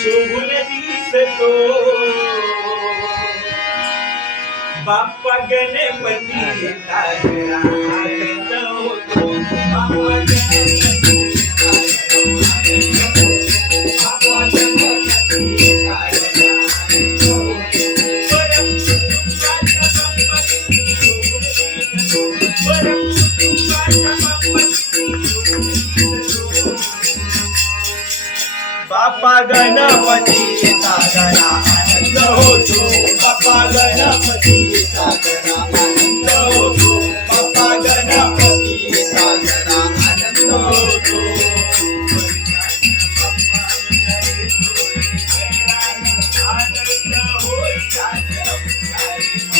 शोभून दिसतो बाप्पा गणपती साजरा आनंद होतो बाप्पा गणपती बाप्पा गणपती साजरा आनंद होतो बाप्पा गणपती साजरा आनंद होतो बाप्पा गणपती साजरा आनंद होतो बाप्पा गणपती साजरा आनंद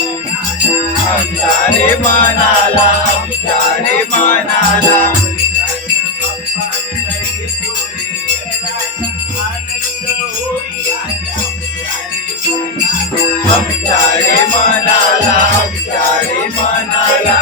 होतो आमच्या रे मनाला आमच्या रे मनाला आमच्या रे मनाला आमच्या रे मनाला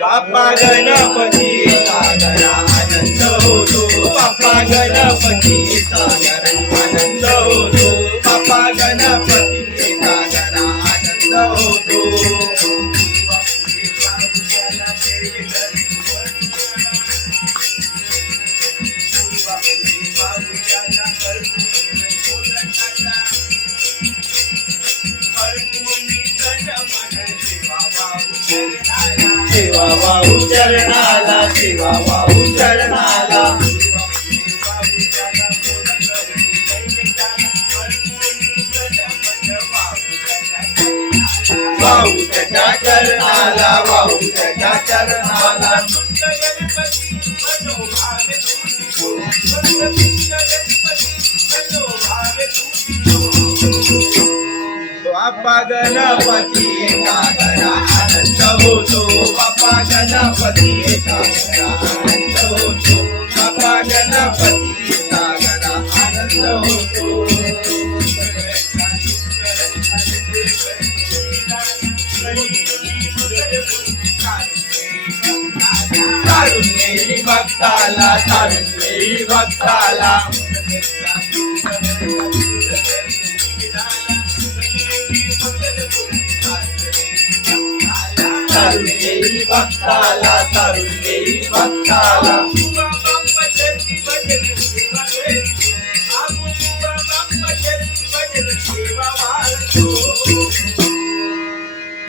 बाप्पा गणपती साजरा आनंद होतो बाप्पा गणपती साजरा आनंद होतो बाप्पा गणपती साजरा आनंद होतो शिवा वाहू चरणाला शिवा वाहू चरणाला वाहू त्याच्या चरणाला वाहू त्याच्या चरणाला बाप्पा गणपती साजरा आनंद होतो बाप्पा गणपती साजरा आनंद होतो बाप्पा गणपती साजरा आनंद होतो तारुण्येरी भक्ताला तारुण्येरी भक्ताला तारुण्येरी भक्ताला तारुण्येरी भक्ताला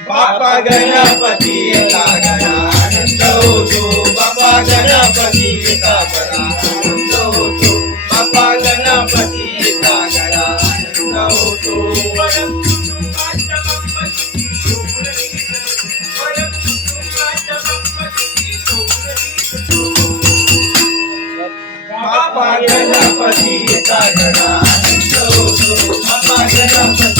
बाप्पा गणपती साजरा आनंद होतो बाप्पा गणपती साजरा आनंद होतो बाप्पा गणपती साजरा आनंद होतो बाप्पा गणपती साजरा आनंद होतो बाप्पा गणपती